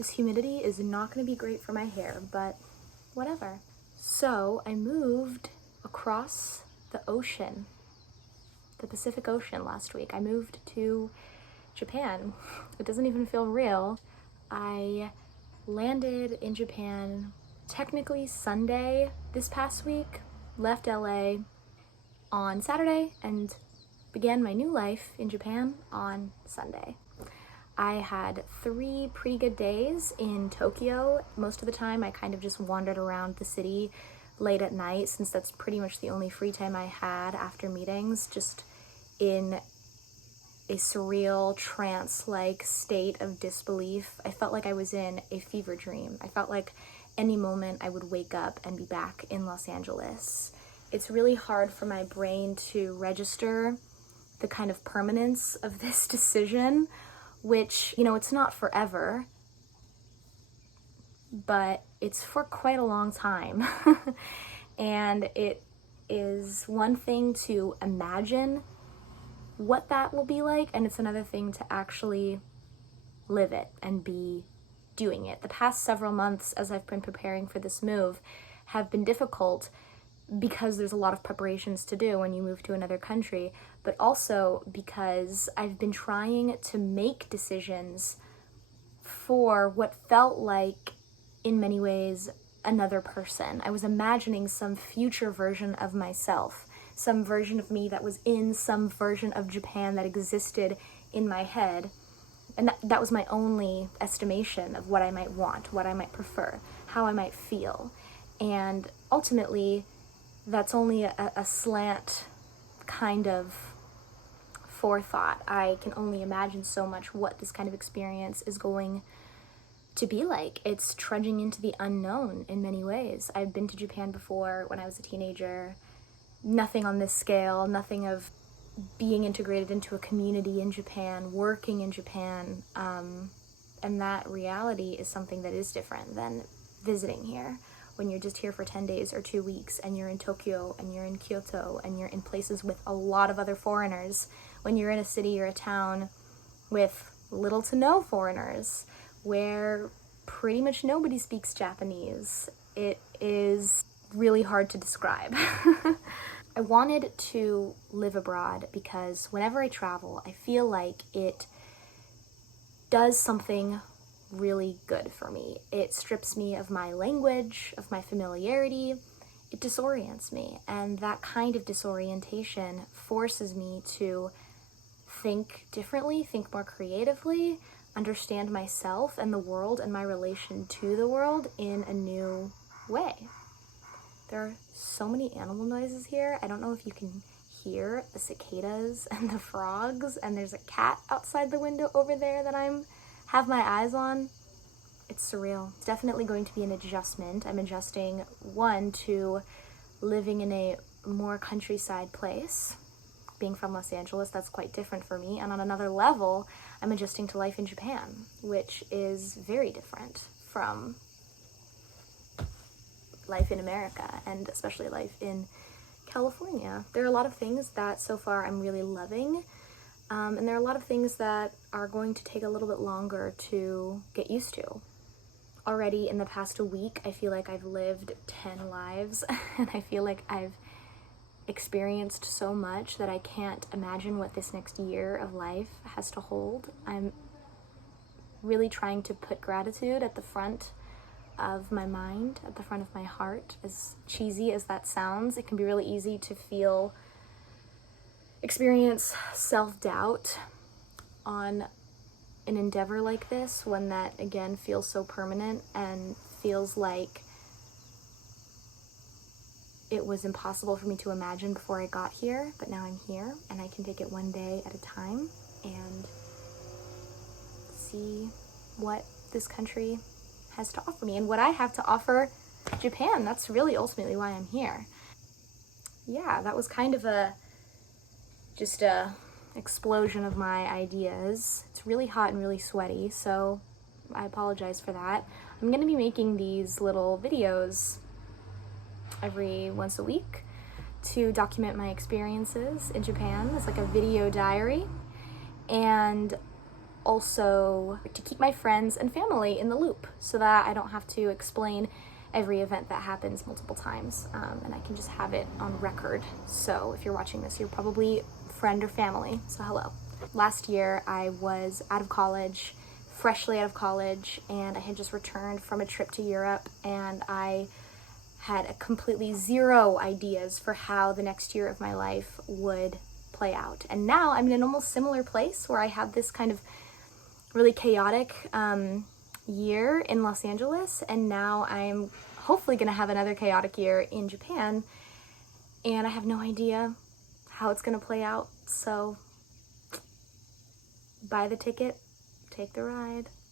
This humidity is not going to be great for my hair, but whatever. So I moved across the ocean, the Pacific Ocean last week. I moved to Japan. It doesn't even feel real. I landed in Japan technically Sunday this past week, left LA on Saturday, and began my new life in Japan on Sunday. I had 3 pretty good days in Tokyo. Most of the time I kind of just wandered around the city late at night, since that's pretty much the only free time I had after meetings, just in a surreal trance-like state of disbelief. I felt like I was in a fever dream. I felt like any moment I would wake up and be back in Los Angeles. It's really hard for my brain to register the kind of permanence of this decision, which, you know, it's not forever, but it's for quite a long time. And it is one thing to imagine what that will be like, and it's another thing to actually live it and be doing it. The past several months, as I've been preparing for this move, have been difficult because there's a lot of preparations to do when you move to another country, but also because I've been trying to make decisions for what felt like, in many ways, another person. I was imagining some future version of myself, some version of me that was in some version of Japan that existed in my head. And that was my only estimation of what I might want, what I might prefer, how I might feel. And ultimately, that's only a slant kind of forethought. I can only imagine so much what this kind of experience is going to be like. It's trudging into the unknown in many ways. I've been to Japan before when I was a teenager. Nothing on this scale, nothing of being integrated into a community in Japan, working in Japan, and that reality is something that is different than visiting here. When you're just here for 10 days or 2 weeks, and you're in Tokyo, and you're in Kyoto, and you're in places with a lot of other foreigners, when you're in a city or a town with little to no foreigners, where pretty much nobody speaks Japanese, it is really hard to describe. I wanted to live abroad because whenever I travel, I feel like it does something really good for me. It strips me of my language, of my familiarity. It disorients me, and that kind of disorientation forces me to think differently, think more creatively, understand myself and the world and my relation to the world in a new way. There are so many animal noises here. I don't know if you can hear the cicadas and the frogs, and there's a cat outside the window over there that have my eyes on. It's surreal. It's definitely going to be an adjustment. I'm adjusting, one, to living in a more countryside place. Being from Los Angeles, that's quite different for me. And on another level, I'm adjusting to life in Japan, which is very different from life in America, and especially life in California. There are a lot of things that so far I'm really loving, and there are a lot of things that are going to take a little bit longer to get used to. Already in the past week, I feel like I've lived 10 lives, and I feel like I've experienced so much that I can't imagine what this next year of life has to hold. I'm really trying to put gratitude at the front of my mind, at the front of my heart. As cheesy as that sounds, it can be really easy to experience self-doubt on an endeavor like this, one that again feels so permanent and feels like it was impossible for me to imagine before I got here, but now I'm here and I can take it one day at a time and see what this country has to offer me and what I have to offer Japan. That's really ultimately why I'm here. Yeah, that was kind of just a explosion of my ideas. It's really hot and really sweaty, so I apologize for that. I'm gonna be making these little videos every once a week to document my experiences in Japan. It's like a video diary, and also to keep my friends and family in the loop so that I don't have to explain every event that happens multiple times, and I can just have it on record. So if you're watching this, you're probably friend or family, so hello. Last year I was out of college, freshly out of college, and I had just returned from a trip to Europe, and I had a completely zero ideas for how the next year of my life would play out. And now I'm in an almost similar place where I have this kind of really chaotic year in Los Angeles, and now I'm hopefully gonna have another chaotic year in Japan, and I have no idea how it's gonna play out. So buy the ticket, take the ride.